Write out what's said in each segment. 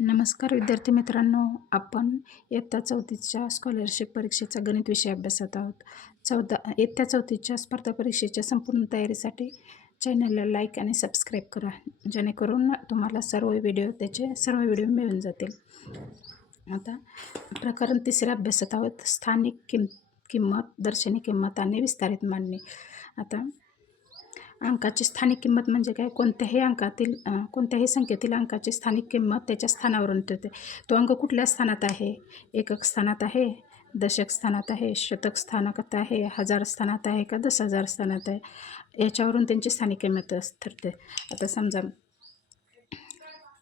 नमस्कार विद्यार्थी मित्रांनो. आपण इयत्ता चौथीच्या स्कॉलरशिप परीक्षेचा गणित विषय अभ्यासत आहोत. चौदा इयत्ता चौथीच्या स्पर्धा परीक्षेच्या संपूर्ण तयारीसाठी चॅनलला लाईक आणि सबस्क्राईब करा. जेणेकरून तुम्हाला सर्व व्हिडिओ त्याचे सर्व व्हिडिओ मिळून जातील. आता प्रकरण तिसरे अभ्यासत आहोत. स्थानिक किम किंमत दर्शनी किंमत आणि विस्तारित मांडणी. आता अंकाची स्थानिक किंमत म्हणजे काय? कोणत्याही अंकातील कोणत्याही संख्येतील अंकाची स्थानिक किंमत त्याच्या स्थानावरून ठरते. तो अंक कुठल्या स्थानात आहे? एकक स्थानात आहे दशक स्थानात आहे शतक स्थानात आहे हजार स्थानात आहे का दस हजार स्थानात आहे? याच्यावरून त्यांची स्थानिक किंमत अस- ठरते. आता समजा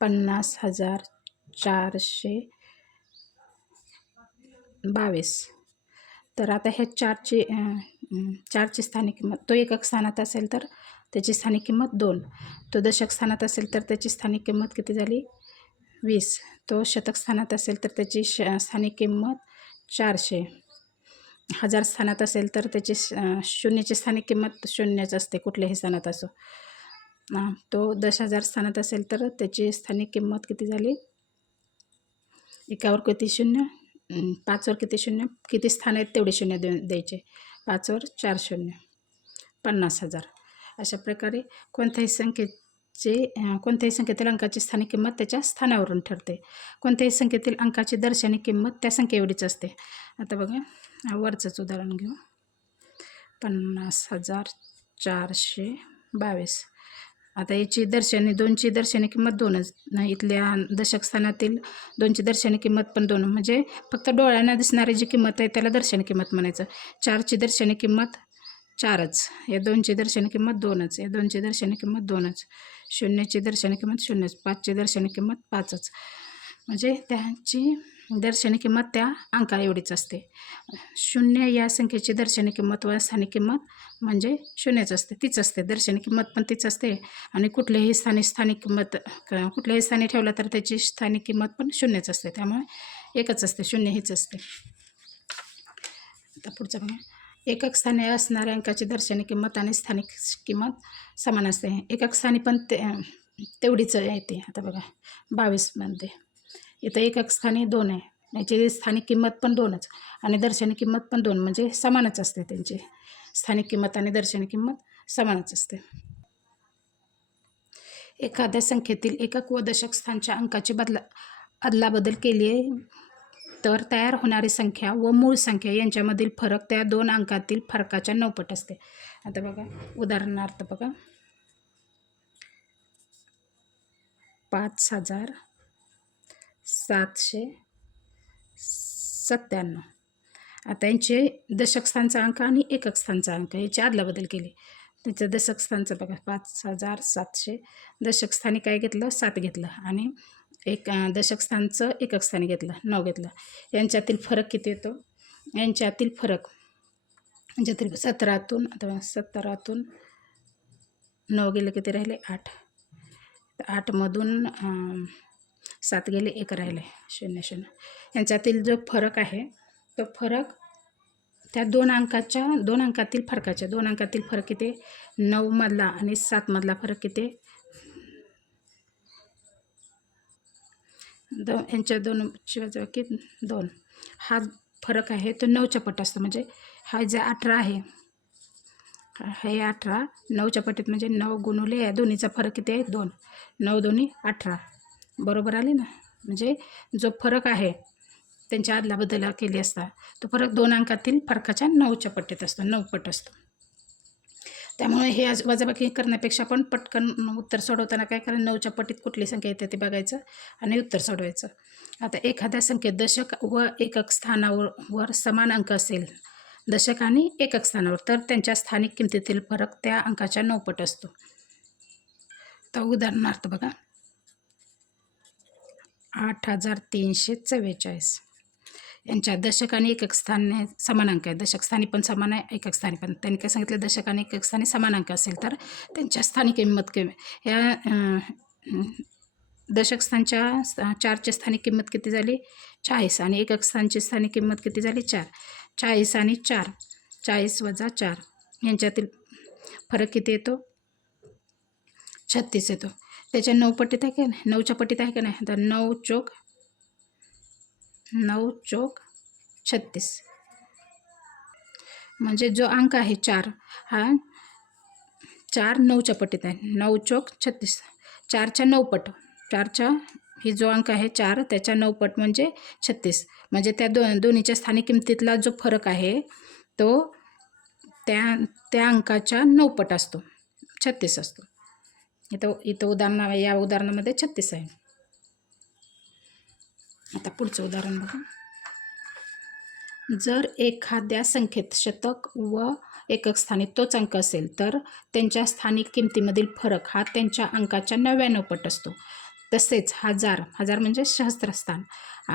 पन्नास हजार चारशे बावीस. तर आता ह्या चारची चारची स्थानिक किंमत तो एकक स्थानात असेल तर त्याची स्थानिक किंमत दोन. तो दशक स्थानात असेल तर त्याची स्थानिक किंमत किती झाली? वीस. तो शतक स्थानात असेल तर त्याची श स्थानिक किंमत चारशे. हजार स्थानात असेल तर त्याची शून्याची स्थानिक किंमत शून्यच असते कुठल्याही स्थानात असो. तो दश हजार स्थानात असेल तर त्याची स्थानिक किंमत किती झाली? एकावर किती शून्य? पाचवर किती शून्य? किती स्थान आहेत तेवढे शून्य देऊ द्यायचे. पाचवर चार शून्य. पन्नास हजार. अशा प्रकारे कोणत्याही संख्येचे कोणत्याही संख्येतील अंकाची स्थानिक किंमत त्याच्या स्थानावरून ठरते. कोणत्याही संख्येतील अंकाची दर्शनी किंमत त्या संख्येएवढीच असते. आता बघा वरचंच उदाहरण घेऊ. पन्नास हजार चारशे बावीस. आता याची दर्शनी दोनची दर्शनी किंमत दोनच. नाही इथल्या दशकस्थानातील दोनची दर्शनी किंमत पण दोन. म्हणजे फक्त डोळ्यांना दिसणारी जी किंमत आहे त्याला दर्शनी किंमत म्हणायचं. चारची दर्शनी किंमत चारच. या दोनची दर्शनी किंमत दोनच. या दोनची दर्शनी किंमत दोनच. शून्याची दर्शनी किंमत शून्यच. पाचची दर्शनी किंमत पाचच. म्हणजे त्यांची दर्शनी किंमत त्या अंका एवढीच असते. शून्य या संख्येची दर्शनी किंमत व स्थानिक किंमत म्हणजे शून्यच असते तीच असते. दर्शनी किंमत पण तीच असते आणि कुठल्याही स्थानी स्थानिक किंमत कुठल्याही स्थानी ठेवला तर त्याची स्थानिक किंमत पण शून्यच असते. त्यामुळे एकच असते शून्य हीच असते. आता पुढचं बघा. एकक स्थानी असणाऱ्या अंकाची दर्शनी किंमत आणि स्थानिक किंमत समान असते. एकक स्थानी पण ते तेवढीच येते आता बघा. बावीसमध्ये इथं एक एक स्थानी दोन आहे. याची स्थानिक किंमत पण दोनच आणि दर्शनी किंमत पण दोन म्हणजे समानच असते त्यांची. स्थानिक किंमत आणि दर्शनी किंमत समानच असते. एखाद्या संख्येतील एकक व दशक स्थानच्या अंकाची बदला अदलाबदल केली तर तयार होणारी संख्या व मूळ संख्या यांच्यामधील फरक त्या दोन अंकातील फरकाच्या नऊपट असते. आता बघा उदाहरणार्थ बघा. पाच हजार सातशे सत्त्याण्णव. आता यांचे दशक स्थानचा अंक आणि एकक स्थानचा अंक याची अदलाबदल केली. त्याचं दशक स्थानचं बघा पाच हजार सातशे. दशक स्थानी काय घेतलं? सात घेतलं. आणि एक दशकस्थानचं दशक स्थानचं एकक स्थानी घेतलं नऊ घेतलं. यांच्यातील फरक किती येतो? यांच्यातील फरक यांच्यातील सतरातून आता सतरातून नऊ गेलं किती राहिले? आठ. आठमधून सात गेले एक राहिले. शून्य शून्य. यांच्यातील जो फरक आहे तो फरक त्या दोन अंकाच्या दोन अंकातील फरकाच्या दोन अंकातील फरक किती? नऊमधला आणि सातमधला फरक किती? दो यांच्या दोन शिवाय की दोन. हा फरक आहे तो नऊच्या पट असतो. म्हणजे हा जे अठरा आहे हे अठरा नऊच्या पटीत म्हणजे नऊ गुणुले या दोन्हीचा फरक किती आहे? दोन. नऊ दोन्ही अठरा. बरोबर आले ना? म्हणजे जो फरक आहे त्यांच्या आदलाबदल केली असता तो फरक दोन अंकातील फरकाच्या नऊच्या पट्टीत असतो नऊ पट असतो. त्यामुळे हे आज वजाबाकी करण्यापेक्षा आपण पटकन उत्तर सोडवताना काय कारण नऊच्या पट्टीत कुठली संख्या येते ते बघायचं आणि उत्तर सोडवायचं. आता एखाद्या संख्येत दशक व एकक स्थानावर वर समान अंक असेल दशक आणि एकक स्थानावर तर त्यांच्या स्थानिक किमतीतील फरक त्या अंकाच्या नऊपट असतो. तर उदाहरणार्थ बघा आठ हजार तीनशे चव्वेचाळीस. यांच्या दशक आणि एकक स्थाने समान अंक आहे दशक स्थानी पण समान आहे एकक स्थानी पण. त्यांनी काय सांगितलं? दशक आणि एकक स्थानी समान अंक असेल तर त्यांच्या स्थानिक किंमत किंमत या दशकस्थानच्या दशक स्थानच्या स्थानिक किंमत किती झाली? चाळीस. आणि एकक स्थानची स्थानिक किंमत किती झाली? चार. चाळीस आणि चार. चाळीस वजा चार. यांच्यातील फरक किती येतो? छत्तीस येतो. त्याच्या नऊ पट्टीत आहे का नाही? नऊच्या पट्टीत आहे का नाही? तर नऊ चोक नऊ चोक छत्तीस. म्हणजे जो अंक आहे चार हा चार नऊच्या पट्टीत आहे. नऊ चोक छत्तीस. चारच्या नऊ पट. चारच्या ही जो अंक आहे चार त्याच्या नऊ पट म्हणजे छत्तीस. म्हणजे त्या दो दोन्हीच्या स्थानिक किमतीतला जो फरक आहे तो त्या त्या अंकाच्या नऊ पट असतो. छत्तीस असतो. इथं इथं उदाहरणा या उदाहरणामध्ये छत्तीस आहे. आता पुढचं उदाहरण बघा. जर एखाद्या संख्येत शतक व एकक स्थानी तोच अंक असेल तर त्यांच्या स्थानिक किमतीमधील फरक हा त्यांच्या अंकाच्या नव्याण्णव पट असतो. तसेच हजार हजार म्हणजे सहस्त्रस्थान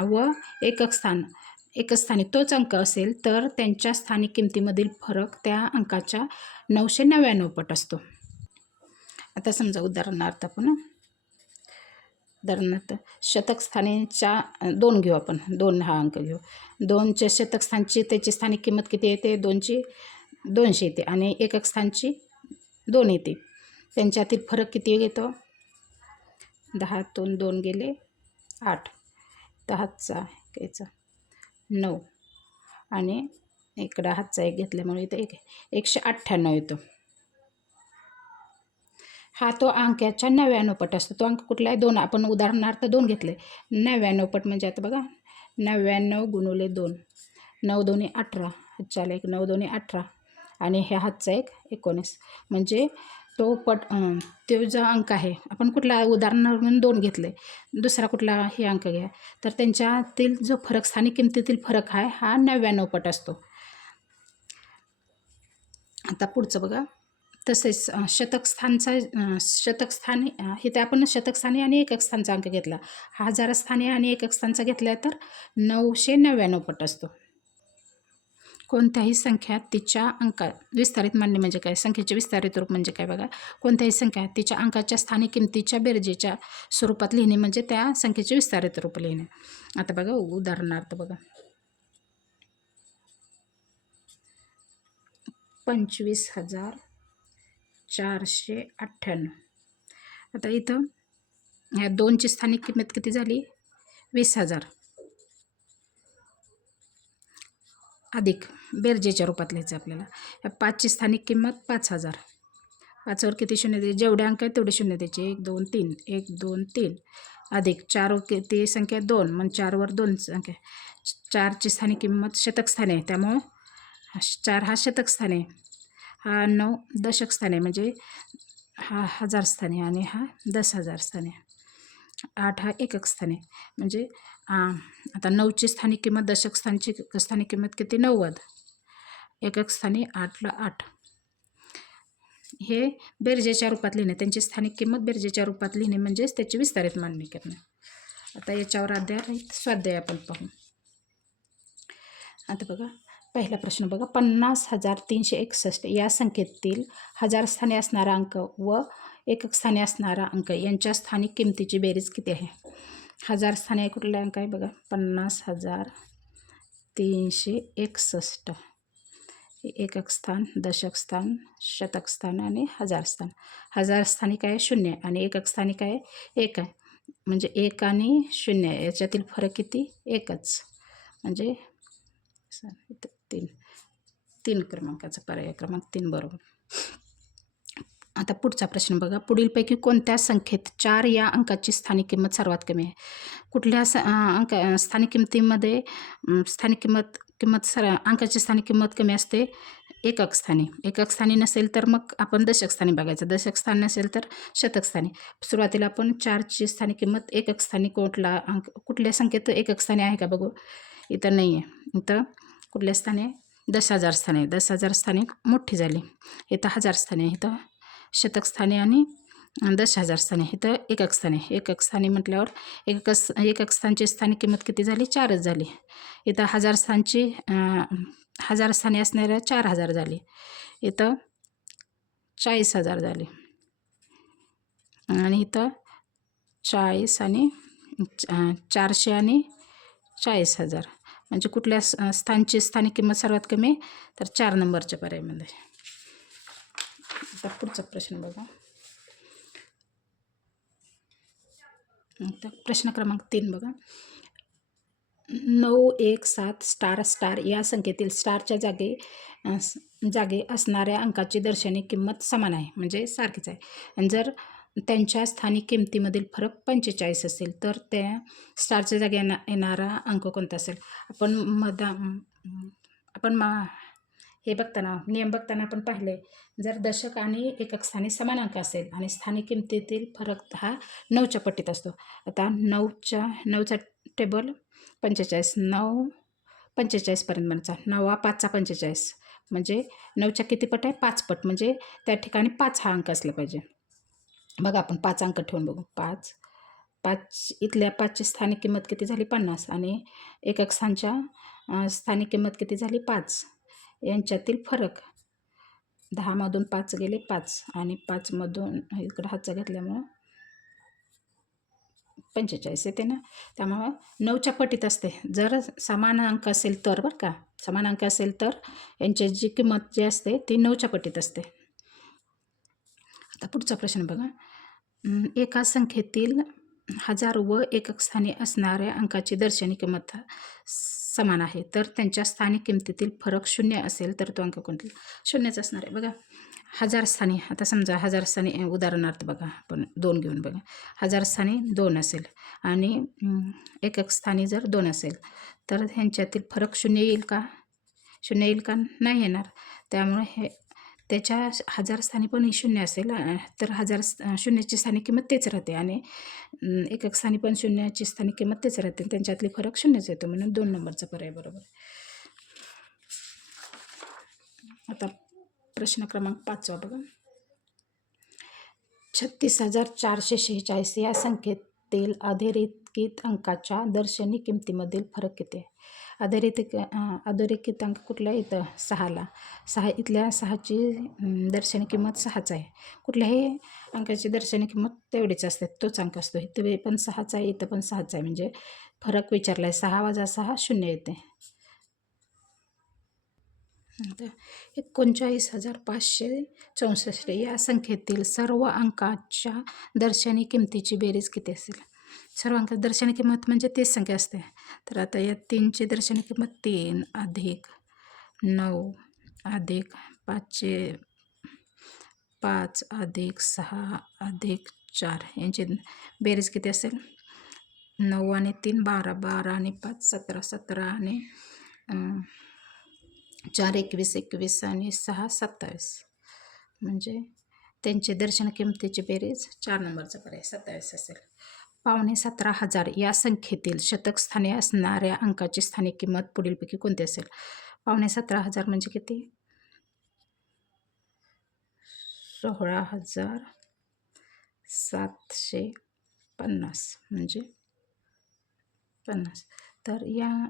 व एकक स्थान एकक स्थानी तोच अंक असेल तर त्यांच्या स्थानिक किमतीमधील फरक त्या अंकाच्या नऊशे नव्याण्णव पट असतो. आता समजा उदाहरणार्थ आपण उदाहरणार्थ शतकस्थानीच्या दोन घेऊ आपण. दोन हा अंक घेऊ. दोनच्या शतक स्थानची त्याची स्थानिक किंमत किती येते? दोनची दोनशे येते. आणि एकक स्थानची दोन येते. त्यांच्यातील फरक किती येतो? दहातून दोन गेले आठ. दहाचा याचा नऊ. आणि इकडं हातचा एक घेतल्यामुळे इथं एक एकशे अठ्ठ्याण्णव येतो. हा तो अंक्याच्या नव्याण्णव पट असतो. तो अंक कुठला आहे? दोन. आपण उदाहरणार्थ दोन घेतले. नव्याण्णव पट म्हणजे आता बघा. नव्याण्णव गुणवले दोन. नऊ दोन्ही अठरा. चाल एक नऊ दोन्ही अठरा. आणि ह्या हातचा एक एकोणीस. म्हणजे तो पट तो जो अंक आहे आपण कुठला उदाहरण म्हणून दोन घेतले. दुसरा कुठला हे अंक घ्या. तर त्यांच्यातील जो फरक स्थानिक किमतीतील फरक आहे हा नव्याण्णव पट असतो. आता पुढचं बघा. तसेच शतकस्थानचा शतकस्थान इथे आपण शतकस्थानी आणि एकक स्थानचा अंक घेतला. हजार स्थानी आणि एकक स्थानचा घेतला तर नऊशे नव्याण्णव पट असतो. कोणत्याही संख्या तिच्या अंका विस्तारित मांडणी म्हणजे काय? संख्येचे विस्तारित रूप म्हणजे काय बघा? कोणत्याही संख्या तिच्या अंकाच्या स्थानिक किमतीच्या बेरजेच्या स्वरूपात लिहिणे म्हणजे त्या संख्येचे विस्तारित रूप लिहिणे. आता बघा उदाहरणार्थ बघा. पंचवीस हजार चारशे अठ्ठ्याण्णव. आता इथं ह्या दोनची स्थानिक किंमत किती झाली? वीस हजार. अधिक बेरजेच्या रूपात लिहायचं आपल्याला. या पाचची स्थानिक किंमत पाच हजार. पाचवर किती शून्य द्यायचे जेवढे अंक आहेत तेवढे शून्य द्यायचे एक दोन तीन. एक दोन तीन. अधिक चारवर किती संख्या दोन. मग चारवर दोन संख्या. चारची स्थानिक किंमत शतकस्थान आहे. त्यामुळं चार हा शतकस्थान आहे. हा नऊ दशक स्थाने म्हणजे हा हजार स्थानी आणि हा दस हजार स्थाने. आठ हा एकक स्थानी. म्हणजे आता नऊची स्थानिक किंमत दशक स्थानची स्थानिक किंमत किती? नव्वद. एकक स्थानी आठला आठ. हे बेरजेच्या रूपात लिहिणे. त्यांची स्थानिक किंमत बेरजेच्या रूपात लिहिणे म्हणजेच त्याची विस्तारित मांडणी करणे. आता याच्यावर अध्याय स्वाध्याय आपण पाहू. आता बघा. पहिला प्रश्न बघा. पन्नास हजार तीनशे एकसष्ट या संख्येतील हजार स्थानी असणारा अंक व एकक स्थानी असणारा अंक यांच्या स्थानिक किमतीची बेरीज किती आहे? हजार स्थानी आहे कुठला अंक आहे बघा. पन्नास हजार तीनशे एकसष्ट. एकक स्थान दशक स्थान शतक स्थान आणि हजार स्थान. हजार स्थानी काय आहे? शून्य आणि एकक स्थानी काय आहे? एक आहे. म्हणजे एक आणि शून्य आहे. याच्यातील फरक किती? एकच. म्हणजे इथं तीन तीन क्रमांकाचा पर्याय क्रमांक तीन बरोबर. आता पुढचा प्रश्न बघा. पुढीलपैकी कोणत्या संख्येत चार या अंकाची स्थानिक किंमत सर्वात कमी आहे? कुठल्या स अंक स्थानिक किमतीमध्ये स्थानिक किंमत किंमत सर अंकाची स्थानिक किंमत कमी असते? एकक स्थानी. एकक स्थानी नसेल तर मग आपण दशक स्थानी बघायचं. दशक स्थान नसेल तर शतक स्थानी. सुरुवातीला आपण चारची स्थानिक किंमत एकक स्थानी कुठला अंक कुठल्या संख्येत एकक स्थानी आहे का बघू? इथं नाही आहे इथं कुठल्या स्थाने दश दस हजार स्थाने दस हजार स्थाने मोठी झाली. इथं हजार स्थानी आहे. इथं शतकस्थाने आणि दश हजार स्थानी इथं एकक स्थानी एकक स्थानी म्हटल्यावर एकक एकक स्थानची स्थानिक किंमत किती झाली? चारच झाली. इथं हजार स्थानची हजार स्थानी असणाऱ्या चार हजार झाली. इथं चाळीस हजार झाली. आणि इथं चाळीस आणि चारशे आणि चाळीस हजार. म्हणजे कुठल्या स्थानची स्थानिक किंमत सर्वात कमी तर चार नंबरच्या पर्यायामध्ये. आता पुढचा प्रश्न बघा. आता प्रश्न क्रमांक तीन बघा. नऊ एक सात स्टार स्टार या संख्येतील स्टारच्या जागे जागे असणाऱ्या अंकाची दर्शनी किंमत समान आहे म्हणजे सारखीच आहे. आणि जर त्यांच्या स्थानिक किमतीमधील फरक पंचेचाळीस असेल. तर त्या स्टारच्या जागी येणा येणारा अंक कोणता असेल? आपण मदा आपण मा हे बघताना नियम बघताना आपण पाहिले जर दशक आणि एकक स्थानी समान अंक असेल आणि स्थानिक किमतीतील फरक हा नऊच्या पट्टीत असतो. आता नऊच्या नऊचा टेबल पंचेचाळीस नऊ पंचेचाळीसपर्यंत म्हणायचा नवा पाचचा पंचेचाळीस. म्हणजे नऊच्या किती पट आहे? पाच पट. म्हणजे त्या ठिकाणी पाच हा अंक असला पाहिजे. बघा आपण पाच अंक ठेवून बघू. पाच. पाच इथल्या पाचची स्थानिक किंमत किती झाली? पन्नास. आणि एक स्थानच्या स्थानिक किंमत किती झाली? पाच. यांच्यातील फरक. दहामधून पाच गेले पाच. आणि पाचमधून इकडं हातचा घेतल्यामुळं पंचेचाळीस येते ना? त्यामुळं नऊच्या पटीत असते. जर समान अंक असेल तर बरं का? समान अंक असेल तर यांची जी किंमत जी असते ती नऊच्या पटीत असते. आता पुढचा प्रश्न बघा. एका संख्येतील हजार व एकक स्थानी असणाऱ्या अंकाची दर्शनी किंमत समान आहे. तर त्यांच्या स्थानिक किमतीतील फरक शून्य असेल तर तो अंक कोणतील शून्यच असणार आहे. बघा. हजार स्थानी आता समजा हजार स्थानी उदाहरणार्थ बघा. आपण दोन घेऊन बघा. हजार स्थानी दोन असेल आणि एकक स्थानी जर दोन असेल तर ह्यांच्यातील फरक शून्य येईल का? शून्य येईल का? नाही येणार. त्यामुळे हे त्याच्या हजार स्थानी पण शून्य असेल तर हजार शून्याची स्थानिक किंमत तेच राहते आणि एकक स्थानी पण शून्याची स्थानिक किंमत तेच राहते त्यांच्यातली फरक शून्यच येतो म्हणून दोन नंबरचा पर्याय बरोबर. आता प्रश्न क्रमांक पाचवा बघा. छत्तीस हजार चारशे शेहेचाळीस या संख्येतील अधोरेखित अंकाच्या दर्शनी किमतीमधील फरक किती आहे? अधोरेखित अं, अधोरेखित अंक कुठला इथं? सहाला. सहा इथल्या सहाची दर्शन दर्शनी किंमत सहाच आहे. कुठल्याही अंकाची दर्शनी किंमत तेवढीच असते. तोच अंक असतो इथं पण सहाच आहे इथं पण सहाच आहे. म्हणजे फरक विचारला आहे सहा वजा सहा शून्य येते. एकोणचाळीस हजार पाचशे चौसष्ट. या संख्येतील सर्व अंकाच्या दर्शनी किमतीची बेरीज किती असेल? सर्व दर्शनी किंमत म्हणजे तीच संख्या असते. तर आता या तीनची दर्शनी किंमत तीन अधिक नऊ अधिक पाचशे पाच अधिक सहा अधिक चार. यांची बेरीज किती असेल? नऊ आणि तीन बारा बारा आणि पाच सतरा सतरा आणि चार एकवीस एकवीस आणि सहा सत्तावीस. म्हणजे त्यांची दर्शन किमतीची बेरीज चार नंबरचा पर्याय सत्तावीस असेल. पावणे सतरा हजार या संख्येतील शतक स्थानी असणाऱ्या अंकाची स्थानिक किंमत पुढीलपैकी कोणती असेल? पावणे सतरा हजार म्हणजे किती? सोळा हजार सातशे पन्नास म्हणजे पन्नास. तर या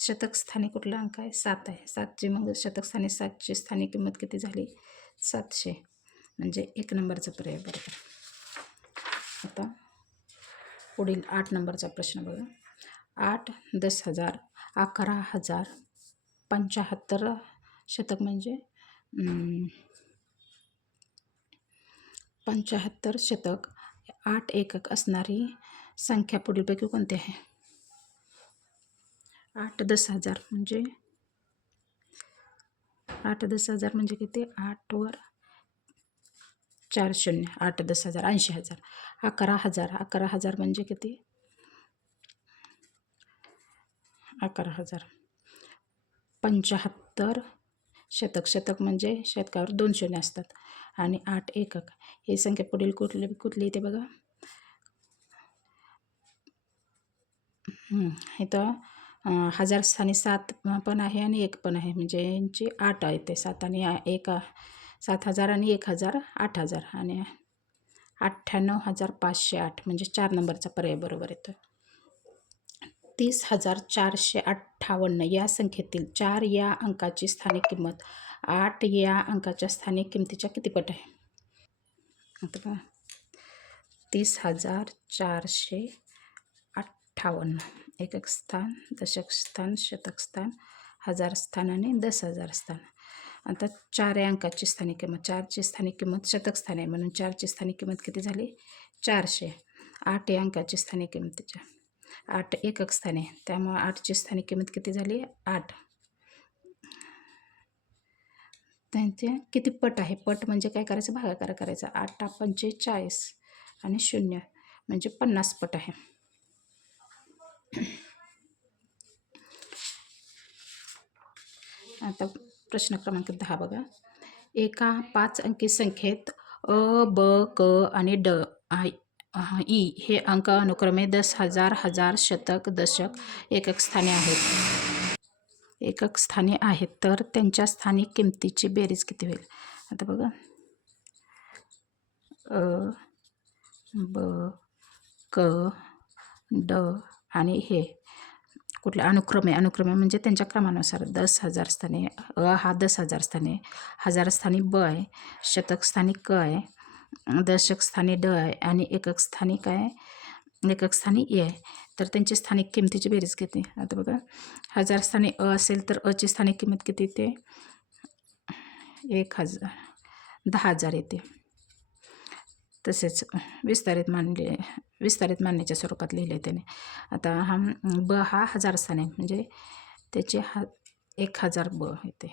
शतक स्थानी कुठला अंक आहे? सात आहे. सातची मग शतकस्थानी सातची स्थानी किंमत किती झाली? सातशे. म्हणजे एक नंबरचा पर्याय बरोबर आता पुढील आठ नंबरचा प्रश्न बघा. आठ दस हजार अकरा हजार पंच्याहत्तर शतक म्हणजे पंचाहत्तर पंच्याहत्तर शतक आठ एकक असणारी संख्या पुढीलपैकी कोणती आहे? आठ दस हजार म्हणजे आठ दस हजार म्हणजे किती? आठवर चार शून्य आठ दस हजार ऐंशी हजार. अकरा हजार. अकरा हजार म्हणजे किती? अकरा हजार. पंच्याहत्तर शतक. शतक म्हणजे शतकावर दोन शून्य असतात. आणि आठ एकक. ही संख्या पुढील कुठली कुठली येते बघा? इथं हजार स्थानी सात पण आहे आणि एक पण आहे. म्हणजे यांची आठ आहे ते सात आणि एक सात हजार आणि एक हजार आठ हजार. आणि अठ्ठ्याण्णव हजार पाचशे आठ म्हणजे चार नंबरचा पर्याय बरोबर येतो तीस हजार चारशे अठ्ठावन्न या संख्येतील चार या अंकाची स्थानिक किंमत आठ या अंकाच्या स्थानिक किमतीच्या कितीपट आहे? आता बघा तीस हजार चारशे अठ्ठावन्न. एकक स्थान दशक स्थान शतक स्थान हजार स्थान आणि दस हजार स्थान. आता चार या अंकाची स्थानिक किंमत चारची स्थानिक किंमत शतक स्थान आहे म्हणून चारची स्थानिक किंमत किती झाली? चारशे. आठ या अंकाची स्थानिक किंमतीच्या आठ एकक स्थाने त्यामुळे आठची स्थानिक किंमत किती झाली? आठ. त्यांचे किती पट आहे? पट म्हणजे काय करायचं? भागाकार करायचा. आठ पंचेचाळीस आणि शून्य म्हणजे पन्नास पट आहे. आता प्रश्न क्रमांक दहा बघा. एका पाच अंकी संख्येत अ ब क आणि ड आय ई हे अंक अनुक्रमे दस हजार हजार शतक दशक एकक स्थानी आहेत. एकक स्थानी आहेत तर त्यांच्या स्थानिक किमतीची बेरीज किती होईल? आता बघा. अ ब क ड आणि हे. कुठले अनुक्रमे अनुक्रमे म्हणजे त्यांच्या क्रमानुसार दस हजार स्थाने अ हा दस हजार स्थाने हजार स्थानी ब आहे शतक स्थानी क आहे दशक स्थानी ड आहे आणि एकक स्थानी काय एकक स्थानी ए. आहे तर त्यांची स्थानिक किमतीची बेरीज किती? आता बघा. हजार स्थानी अ असेल तर अची स्थानिक किंमत किती येते? एक हजार दहा हजार येते. तसेच विस्तारित मांडले विस्तारित मानण्याच्या स्वरूपात लिहिले त्याने. आता हा ब हा हजार स्थाने म्हणजे त्याचे हा एक हजार ब येते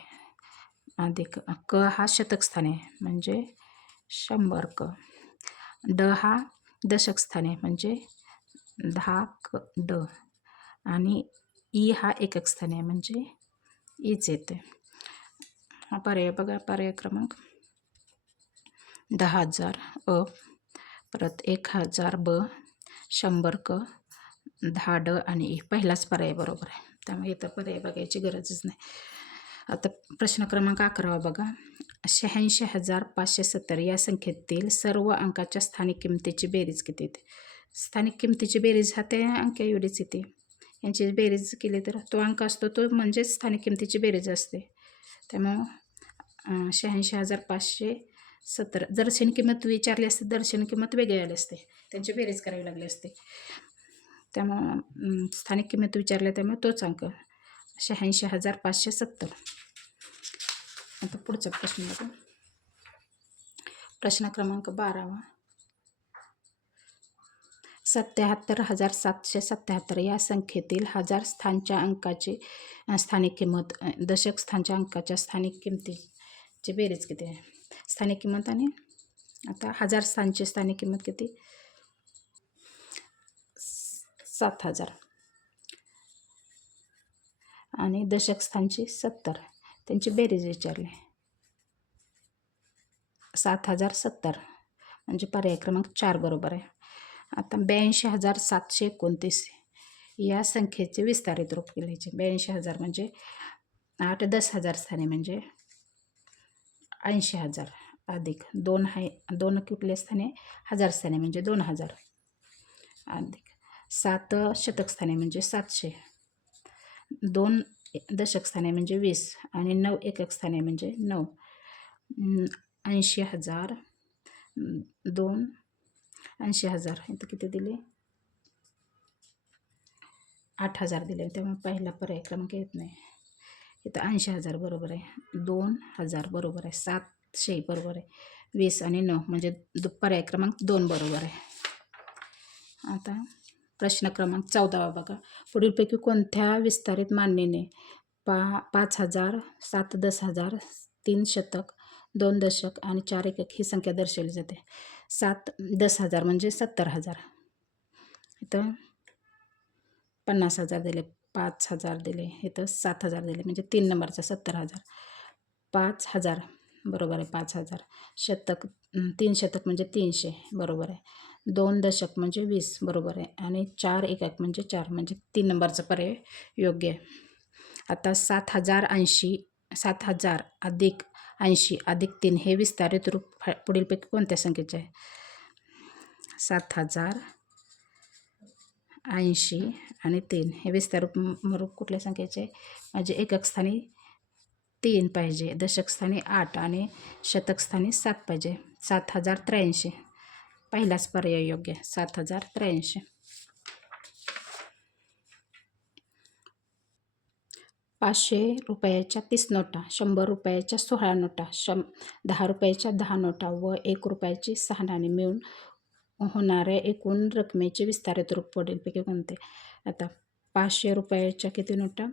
अधिक क हा शतकस्थाने म्हणजे शंभर क. ड हा दशकस्थाने म्हणजे दहा क ड. आणि ई हा एकक स्थाने म्हणजे ईच येते हा पर्याय बघा पर्याय क्रमांक. दहा हजार अ. परत एक हजार ब. शंभर क. दहा ड आणि ए पहिलाच पर्याय बरोबर आहे. त्यामुळे इथं पर्याय बघायची गरजच नाही. आता प्रश्न क्रमांक अकरावा बघा. शहाऐंशी हजार पाचशे सत्तर या संख्येतील सर्व अंकाच्या स्थानिक किमतीची बेरीज किती येते? स्थानिक किमतीची बेरीज हा त्या अंक्या एवढीच येते. यांची बेरीज केली तर तो अंक असतो तो म्हणजेच स्थानिक किमतीची बेरीज असते. त्यामुळं शहाऐंशी हजार पाचशे सतरा. दर्शन किंमत विचारली असते दर्शन किंमत वेगळी आली असते. त्यांची बेरीज करावी लागली असते. त्यामुळं स्थानिक किंमत विचारल्या त्यामुळे तोच अंक. शहाऐंशी हजार पाचशे सत्तर. आता पुढचा प्रश्न बघू. प्रश्न क्रमांक बारावा. सत्याहत्तर हजार सातशे सत्याहत्तर या संख्येतील हजार स्थानच्या अंकाची स्थानिक किंमत दशक स्थानच्या अंकाच्या स्थानिक किंमतीची बेरीज किती आहे? स्थानिक किंमत आणि आता हजार स्थानची स्थानिक किंमत किती? सात हजार. आणि दशक स्थानची सत्तर. त्यांची बेरीज विचारली. सात हजार सत्तर. म्हणजे पर्याय क्रमांक चार बरोबर आहे. आता ब्याऐंशी हजार सातशे एकोणतीस. या संख्येचे विस्तारित रूप केल्याचे ब्याऐंशी हजार म्हणजे आठ दस हजार स्थाने म्हणजे ऐंशी हजार अधिक. दोन हाय दोन कुठले स्थाने? हजार स्थाने म्हणजे दोन हजार अधिक. सात शतक स्थाने म्हणजे सातशे. दोन दशक स्थाने म्हणजे वीस आणि नऊ एकक स्थाने म्हणजे नऊ. ऐंशी हजार दोन ऐंशी हजार. इथं किती दिले? आठ हजार दिले. त्यामुळे पहिला पर्याय क्रमांक येत नाही. इथं ऐंशी हजार बरोबर आहे. दोन हजार बरोबर आहे. सातशे बरोबर आहे. वीस आणि नऊ म्हणजे दु पर्याय क्रमांक दोन बरोबर आहे. आता प्रश्न क्रमांक चौदावा बघा. पुढीलपैकी कोणत्या विस्तारित मांडणीने पा पाच हजार सात दस हजार तीन शतक दोन दशक आणि चार एकक ही संख्या दर्शवली जाते. सात दस हजार म्हणजे सत्तर हजार. इथं पन्नास हजार दिले. पाच हजार दिले. इथं सात हजार दिले. म्हणजे तीन नंबरचा सत्तर हजार. पाच हजार. बरोबर आहे पाच हजार. शतक तीन शतक म्हणजे तीनशे. बरोबर आहे. दोन दशक म्हणजे वीस. बरोबर आहे. आणि चार एकक म्हणजे चार. म्हणजे तीन नंबरचा पर्याय योग्य आहे. आता सात हजार ऐंशी सात हजार अधिक ऐंशी अधिक तीन हे विस्तारित रूप पुढीलपैकी कोणत्या संख्येचे आहे? सात हजार ऐंशी आणि तीन. हे विस्तारूप रूप कुठल्या संख्येचे? म्हणजे एकक स्थानी तीन पाहिजे दशकस्थानी आठ आणि शतकस्थानी सात पाहिजे. सात हजार त्र्याऐंशी. पहिलाच पर्याय योग्य. सात हजार त्र्याऐंशी. पाचशे रुपयाच्या तीस नोटा शंभर रुपयाच्या सोळा नोटा शं दहा रुपयाच्या दहा नोटा व एक रुपयाची सहा नाणी मिळून होणाऱ्या एकूण रकमेचे विस्तारित रूप पुढीलपैकी कोणते? आता पाचशे रुपयाच्या किती नोटा?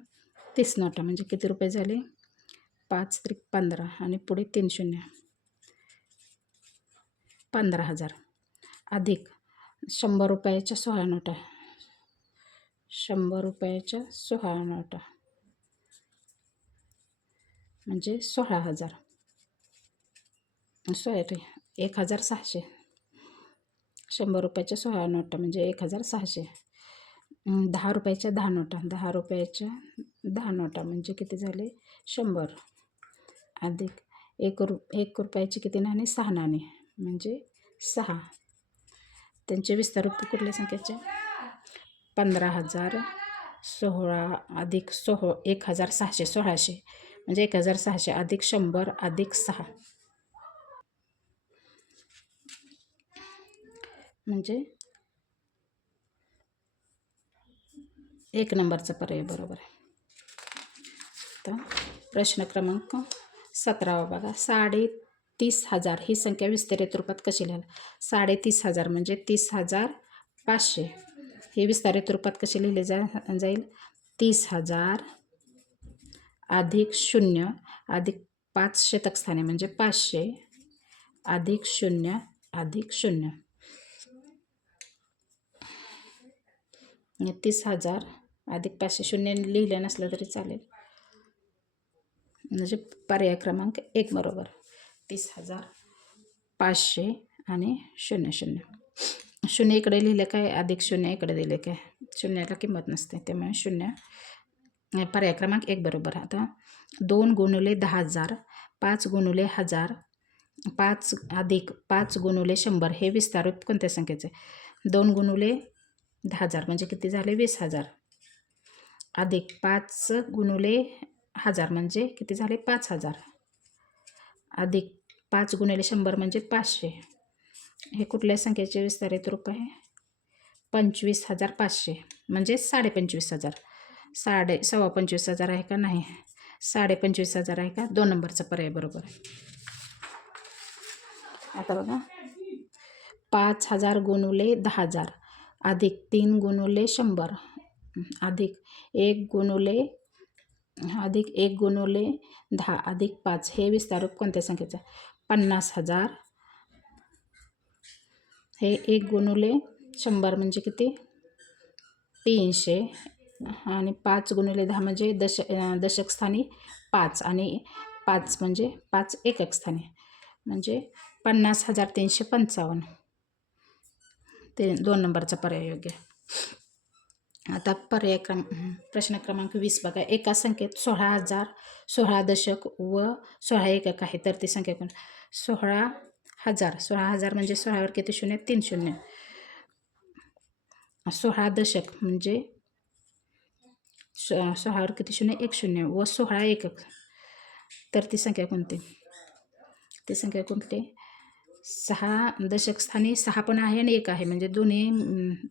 तीस नोटा म्हणजे किती रुपये झाले? पाच त्रिक पंधरा आणि पुढे तीन शून्य. पंधरा हजार. अधिक शंभर रुपयाच्या सोळा नोटा. शंभर रुपयाच्या सोळा नोटा. म्हणजे सोळा हजार. सॉरी एक हजार सहाशे. शंभर रुपयाच्या सोळा नोटा म्हणजे एक हजार सहाशे. दहा रुपयाच्या दहा नोटा दहा रुपयाच्या दहा नोटा म्हणजे किती झाले? शंभर. अधिक एक रु एक रुपयाची किती नाणे? सहा नाणे म्हणजे सहा. त्यांचे विस्तार कुठल्या संख्येचे? पंधरा हजार सोळा अधिक सोह एक हजार सहाशे सोळाशे. म्हणजे एक हजार सहाशे अधिक शंभर अधिक सहा. म्हणजे? एक नंबरचा पर्याय बरोबर आहे. तर प्रश्न क्रमांक सतरावा बघा. साडे तीस हजार ही संख्या विस्तारित रूपात कशी लिहाल? साडेतीस हजार म्हणजे तीस हजार पाचशे. हे विस्तारित रूपात कसे लिहिले जा जाईल? तीस हजार अधिक शून्य अधिक पाच शतकस्थाने म्हणजे पाचशे अधिक शून्य अधिक शून्य. म्हणजे तीस हजार अधिक पाचशे शून्य लिहिलं नसलं तरी चालेल. म्हणजे पर्याय क्रमांक एक बरोबर. तीस हजार पाचशे आणि शून्य शून्य. शून्य इकडे लिहिलं काय अधिक शून्य इकडे दिले काय? शून्याला किंमत नसते त्यामुळे शून्य पर्याय क्रमांक एक बरोबर. आता दोन गुणुले दहा हजार पाच गुणुले हजार पाच अधिक पाच गुणुले शंभर हे विस्तारूप कोणत्या संख्येचे? दोन गुणुले दहा हजार म्हणजे किती झाले? वीस हजार. अधिक पाच गुणुले हजार म्हणजे किती झाले? पाच हजार. अधिक पाच गुणिले शंभर म्हणजे पाचशे. हे कुठल्या संख्येचे विस्तारित रूप आहे? पंचवीस हजार पाचशे म्हणजे साडेपंचवीस हजार. साडे सव्वा पंचवीस हजार आहे का? नाही. साडेपंचवीस हजार आहे का? दोन नंबरचा पर्याय बरोबर. आता बघा. पाच हजार गुणुले दहा हजार. अधिक तीन गुणुले शंभर. अधिक एक गुणुले अधिक एक गुणुले दहा अधिक पाच हे विस्तारूप कोणत्या संख्येचं? पन्नास हजार. हे एक गुणुले शंभर म्हणजे किती? तीनशे. आणि पाच गुणिले दहा म्हणजे दश दशकस्थानी पाच आणि पाच म्हणजे पाच एकक स्थानी. म्हणजे पन्नास हजार तीनशे पंचावन्न. ते दोन नंबरचा पर्याय योग्य आता पर्याय क्रम प्रश्न क्रमांक वीस बघा. एका संख्येत सोळा हजार सोळा दशक व सोळा एकक आहे तर ती संख्या कोण? सोळा हजार. सोळा हजार म्हणजे सोळावर किती शून्य? तीन शून्य. सोळा दशक म्हणजे सो- सोळावर किती शून्य? एक शून्य व सोळा एकक. तर ती संख्या कोणती? ती संख्या कोणती? सहा दशक स्थानी सहा पण आहे आणि एक आहे. म्हणजे दोन्ही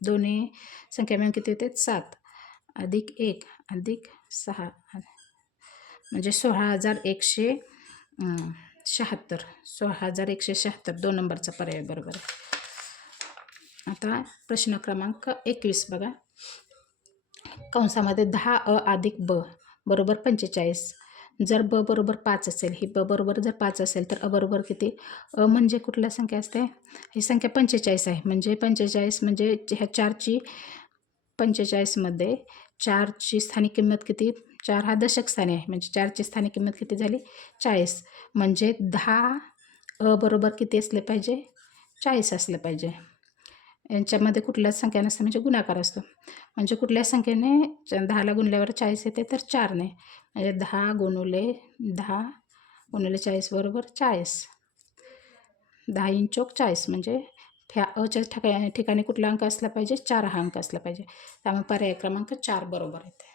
दोन्ही संख्या मिळून किती होते? सात. अधिक एक अधिक सहा म्हणजे सोळा हजार एकशे शहात्तर. सोळा हजार एकशे शहात्तर. दोन नंबरचा पर्याय बरोबर आता प्रश्न क्रमांक एकवीस बघा. कंसामध्ये दहा अ अधिक ब बरोबर पंचेचाळीस. जर ब बरोबर पाच असेल ही ब बरोबर जर पाच असेल तर अ बरोबर किती? अ म्हणजे कुठल्या संख्या असते? ही संख्या पंचेचाळीस आहे. म्हणजे पंचेचाळीस म्हणजे ह्या चारची पंचेचाळीसमध्ये चारची स्थानिक किंमत किती? चार हा दशक स्थानी आहे. म्हणजे चारची स्थानिक किंमत किती झाली? चाळीस. म्हणजे दहा अ बरोबर किती असले पाहिजे? चाळीस असले पाहिजे. यांच्यामध्ये कुठल्याच संख्या नसते म्हणजे गुणाकार असतो. म्हणजे कुठल्याच संख्येने दहाला गुणल्यावर चाळीस येते तर चारने म्हणजे दहा गुणुले दहा गुणुले चाळीस बरोबर चाळीस. दहा इंचोक चाळीस म्हणजे ह्या अच्या ठिका ठिकाणी कुठला अंक असला पाहिजे चार हा अंक असला पाहिजे. त्यामुळे पर्याय क्रमांक चार बरोबर येते.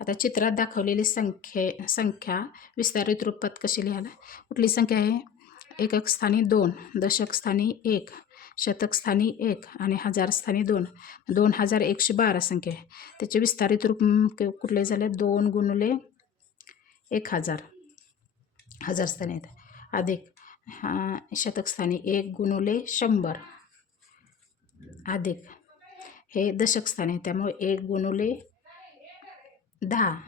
आता चित्रात दाखवलेली संख्ये संख्या विस्तारित रूपात कशी लिहायला? कुठली संख्या आहे? एकक स्थानी दोन दशक स्थानी एक. शतकस्थानी एक आणि हजार स्थानी दोन. दोन हजार एकशे बारा संख्या. आहे त्याचे विस्तारित रूप कुठले झाले? दोन गुणुले एक हजार. हजारस्थानी आहेत. अधिक. हा एक गुणुले शंभर. अधिक. हे दशकस्थानी आहे त्यामुळे एक गुणुले दहा.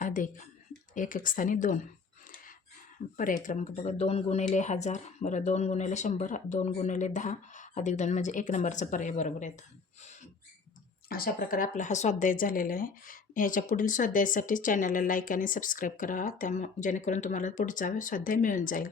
अधिक. एक एक स्थानी दोन. पर्याय क्रमांक बघा दोन गुणिले हजार बरं दोन गुणिले शंभर दोन गुणिले दहा अधिक दोन म्हणजे एक नंबरचा पर्याय बरोबर येतो अशा प्रकारे आपला हा स्वाध्याय झालेला आहे. ह्याच्या पुढील स्वाध्यायासाठी चॅनलला लाईक आणि सबस्क्राईब करा. त्यामुळे जेणेकरून तुम्हाला पुढचा स्वाध्याय मिळून जाईल.